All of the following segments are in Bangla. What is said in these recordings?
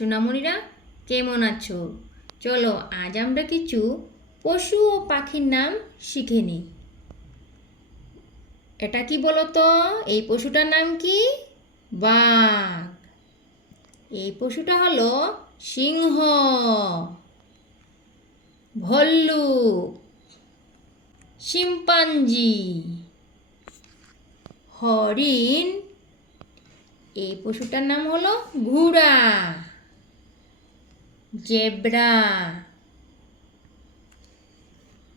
সোনামণিরা কেমন আছো? চলো আজ আমরা কিছু পশু ও পাখির নাম শিখে নিই। এটা কি বলো তো? এই পশুটার নাম কি? বাঘ। এই পশুটা হলো সিংহ, ভল্লুক, শিম্পাঞ্জি, হরিণ। এই পশুটার নাম হলো ঘোড়া, জেব্রা,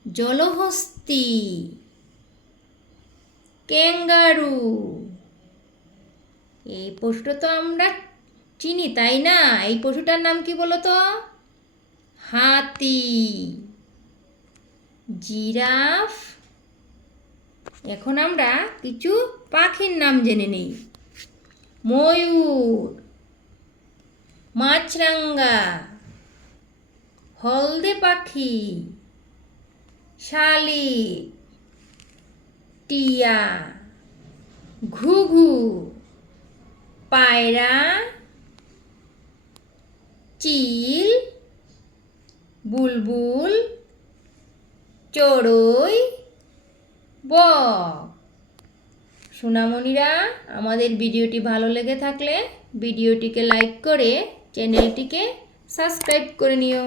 জলহস্তী, ক্যাঙ্গারু। এই পশুটা তো আমরা চিনি, তাই না? এই পশুটার নাম কি বলো তো? হাতি, জিরাফ। এখন আমরা কিছু পাখির নাম জেনে নেই। ময়ূর, মাছরাঙা, হলদে পাখি, শালিক, টিয়া, ঘুঘু, পায়রা, চিল, বুলবুল, চড়ুই, বক। সোনামণিরা, আমাদের ভিডিওটি ভালো লেগে থাকলে ভিডিওটিকে লাইক করে চ্যানেলটিকে সাবস্ক্রাইব করে নিও।